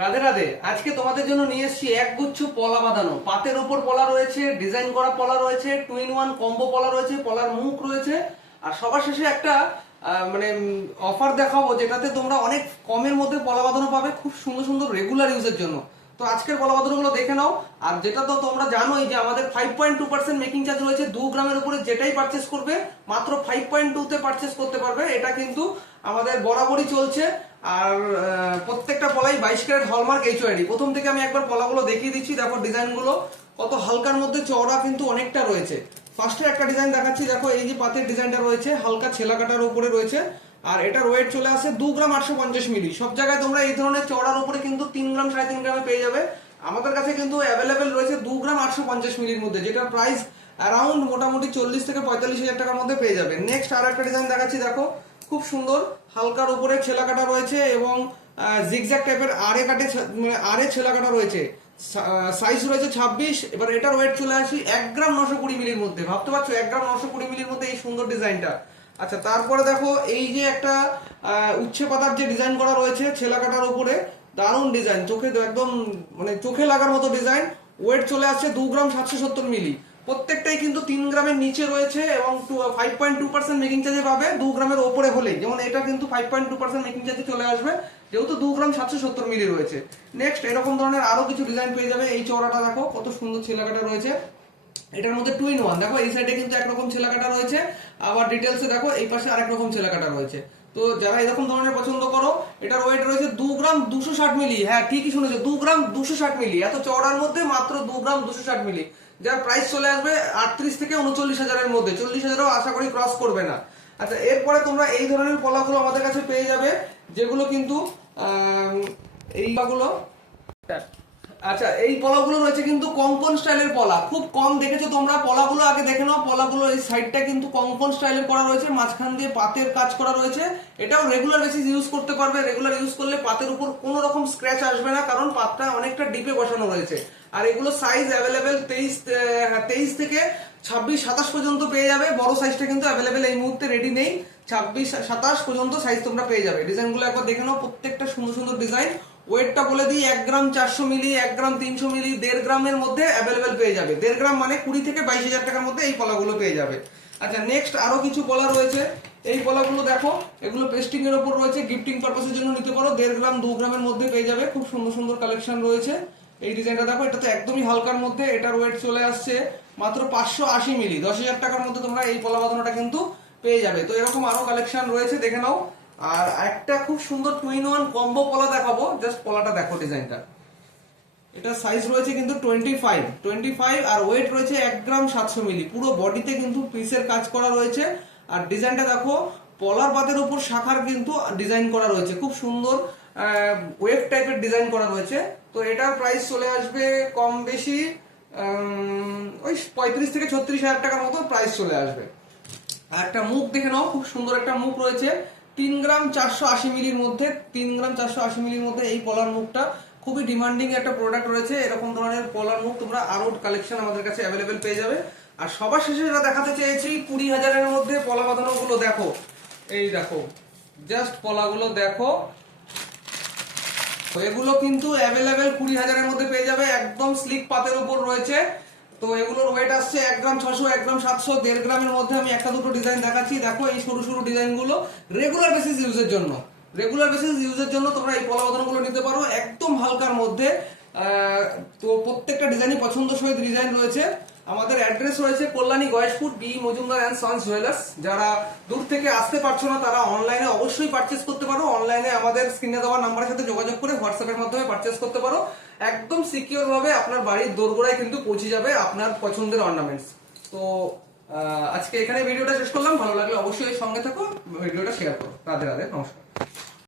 রাধে রাধে। আজকে তোমাদের জন্য নিয়ে এসেছি একগুচ্ছ পলা বাঁধানো, পাতের ওপর পলা রয়েছে, ডিজাইন করা পলা রয়েছে, 2 in 1 কম্বো পলা রয়েছে, পলার মুখ রয়েছে। আর সবার শেষে একটা অফার দেখাবো যেটাতে তোমরা অনেক কমের মধ্যে পলা বাঁধানো পাবে, খুব সুন্দর সুন্দর রেগুলার ইউজের জন্য। তো আজকের পলা বাঁধানোগুলো দেখে নাও। আর যেটা তো তোমরা জানোই যে আমাদের 5.2% মেকিং চার্জ রয়েছে। 2 গ্রামের উপরে যেটাই পারচেস করবে মাত্র 5.2-তে পারচেস করতে পারবে। এটা কিন্তু আমাদের বরাবরই চলছে। আর প্রত্যেকটা পলাই 22 ক্যারেট হলমার্ক HOID। প্রথম থেকে আমি একবার পলাগুলো দেখিয়ে দিচ্ছি। দেখো ডিজাইনগুলো কত হালকার মধ্যে, চওড়া কিন্তু অনেকটা রয়েছে। ফার্স্টে একটা ডিজাইন দেখাচ্ছি, দেখো এই যে পাতের ডিজাইনটা রয়েছে হালকা ছেলা কাটার উপরে রয়েছে। আর এটার ওয়েট চলে আসে 2 গ্রাম 850 মিলি। সব জায়গায় তোমরা এই ধরনের চওড়ার উপরে কিন্তু 3 গ্রাম 3.5 গ্রামে পেয়ে যাবে। আমাদের কাছে কিন্তু অ্যাভেলেবেল রয়েছে 2 গ্রাম 850 মিলির মধ্যে, যেটার প্রাইস অ্যারাউন্ড মোটামুটি 40 থেকে 45 হাজার টাকার মধ্যে পেয়ে যাবে। নেক্সট আর একটা ডিজাইন দেখাচ্ছি, দেখো খুব সুন্দর হালকার উপরে ছেলা কাটা রয়েছে এবং জিগজ্যাগ টাইপের আরে ছেলা কাটা রয়েছে। সাইজ রয়েছে 26। এবার এটার ওয়েট চলে আসি 1 গ্রাম 920 মিলির মধ্যে। ভাবতে পারছো 1 গ্রাম 920 মিলির মধ্যে এই সুন্দর ডিজাইনটা। আচ্ছা, তারপরে দেখো এই যে একটা উচ্ছে পাতার যে ডিজাইন করা রয়েছে ছেলা কাটার উপরে, দারুণ ডিজাইন, চোখে একদম চোখে লাগার মতো ডিজাইন। ওয়েট চলে আসছে 2 গ্রাম 770 মিলি। প্রত্যেকটাই কিন্তু 3 গ্রামের নিচে রয়েছে এবং 5.2% মেকিং চার্জে পাবে 2 গ্রামের ওপরে হলে। যেমন এটা কিন্তু 5.2% মেকিং চার্জে চলে আসবে, যেহেতু 2 গ্রাম 770 মিলি রয়েছে। নেক্সট এরকম ধরনের আরো কিছু ডিজাইন পেয়ে যাবে। এই চওড়াটা দেখো কত সুন্দর ছেলাকাটা রয়েছে। এটার মধ্যে 2 in 1, দেখো এই সাইডে কিন্তু একরকম ছেলাকাটা রয়েছে, আবার ডিটেলসে দেখো এই পাশে আরেক রকম ছেলাকাটা রয়েছে। তো যারা এরকম ধরনের পছন্দ করো, এটার ওয়েট রয়েছে 2 গ্রাম 260 মিলি। হ্যাঁ ঠিকই শুনেছো, 2 গ্রাম 260 মিলি। এত চওড়ার মধ্যে মাত্র 2 গ্রাম 260 মিলি, যার প্রাইস চলে আসবে 38 থেকে 39 হাজারের মধ্যে। 40 হাজারও আশা করি ক্রস করবে না। আচ্ছা, এরপরে তোমরা এই ধরনের পলাগুলো আমাদের কাছে পেয়ে যাবে, যেগুলো কিন্তু এইগুলো আচ্ছা এই পলাগুলো রয়েছে কিন্তু কঙ্কন স্টাইলের পলা। খুব কম দেখেছো তোমরা পলাগুলো, আগে দেখে নাও পলাগুলো। এই সাইডটা কিন্তু কঙ্কন স্টাইলের করা রয়েছে, মাঝখান দিয়ে পাতের কাজ করা রয়েছে। এটাও রেগুলার বেসিস ইউজ করতে পারবে। রেগুলার ইউজ করলে পাতের উপর কোনো রকম স্ক্র্যাচ আসবে না, কারণ পাতটা অনেকটা ডিপে বসানো রয়েছে। আর এগুলো সাইজ অ্যাভেলেবেল 23 থেকে 26-27 পর্যন্ত পেয়ে যাবে। বড় সাইজটা কিন্তু অ্যাভেলেবেল এই মুহূর্তে রেডি নেই। 26-27 পর্যন্ত সাইজ তোমরা পেয়ে যাবে। ডিজাইনগুলো একবার দেখে নাও, প্রত্যেকটা সুন্দর সুন্দর ডিজাইন। ওয়েটটা বলে দিই 1 গ্রাম 400 মিলি, 1 গ্রাম 300 মিলি, 1.5 গ্রামের মধ্যে অ্যাভেলেবেল পেয়ে যাবে। 1.5 গ্রাম মানে 20 থেকে 22 হাজার টাকার মধ্যে এই পলাগুলো পেয়ে যাবে। আচ্ছা, নেক্সট আরো কিছু পলা রয়েছে। এই পলাগুলো দেখো, এগুলো পেস্টিং এর উপর রয়েছে, গিফটিং পারপাসের জন্য নিতে পারো। 1.5 গ্রাম 2 গ্রামের মধ্যে পেয়ে যাবে। খুব সুন্দর সুন্দর কালেকশন রয়েছে। এই ডিজাইনটা দেখো, এটা তো একদমই হালকার মধ্যে। এটার ওয়েট চলে আসছে মাত্র 580 মিলি। 10 হাজার টাকার মধ্যে তোমরা এই পলা বাঁধানোটা কিন্তু পেয়ে যাবে। তো এরকম আরো কালেকশন রয়েছে, দেখে নাও। আর একটা খুব সুন্দর 2 in 1 কম্বো পলা দেখাবো। জাস্ট পলাটা দেখো, ডিজাইনটা। এটা সাইজ রয়েছে কিন্তু 25 আর ওয়েট রয়েছে 1 গ্রাম 700 মিলি। পুরো বডিতে কিন্তু পিসের কাজ করা রয়েছে। আর ডিজাইনটা দেখো, পলার পাতের উপর শাখার কিন্তু ডিজাইন করা রয়েছে, খুব সুন্দর ওয়েভ টাইপের ডিজাইন করা রয়েছে। তো এটার প্রাইস চলে আসবে কম বেশি ওই 35 থেকে 36 হাজার টাকার মতো প্রাইস চলে আসবে। আর একটা মুখ দেখে নাও, খুব সুন্দর একটা মুখ রয়েছে 3 গ্রাম 480 মিলির মধ্যে। 3 গ্রাম 480 মিলির মধ্যে এই পলার মুখটা খুবই ডিমান্ডিং একটা প্রোডাক্ট রয়েছে। এরকম ধরনের পলার মুখ তোমরা আরো কালেকশন আমাদের কাছে অ্যাভেলেবেল পেয়ে যাবে। আর সবার শেষে যেটা দেখাতে চেয়েছি, 20 হাজারের মধ্যে পলা বাঁধানো গুলো দেখো। এই দেখো, জাস্ট পলাগুলো দেখো, এগুলো কিন্তু অ্যাভেলেবেল 20 হাজারের মধ্যে পেয়ে যাবে। একদম স্লিক পাতের উপর রয়েছে। তো এগুলোর ওয়েট আসছে 1 গ্রাম 600, 1 গ্রাম 700, 1.5 গ্রামের মধ্যে। আমি একটা দুটো ডিজাইন দেখাচ্ছি, দেখো এই সরু সরু ডিজাইনগুলো রেগুলার বেসিস ইউজের জন্য। তোমরা এই পলা বাঁধানোগুলো নিতে পারো একদম হালকার মধ্যে। তো প্রত্যেকটা ডিজাইনই পছন্দসই ডিজাইন রয়েছে। আমাদের অ্যাড্রেস রয়েছে Kalyani Gayeshpur, B Majumdar and sons jewellers. যারা দূর থেকে আসতে পারছো না, তারা অনলাইনে অবশ্যই পারচেস করতে পারো। অনলাইনে আমাদের স্ক্রিনে দেওয়া নাম্বারের সাথে যোগাযোগ করে হোয়াটসঅ্যাপের মাধ্যমে পারচেস করতে পারো। একদম সিকিউর ভাবে আপনার বাড়ির দোরগোড়ায় কিন্তু পৌঁছে যাবে আপনার পছন্দের অর্নামেন্টস। তো আজকে এখানে ভিডিওটা শেষ করলাম। ভালো লাগলে অবশ্যই সঙ্গে থাকো, ভিডিওটা শেয়ার করো। রাধে রাধে, নমস্কার।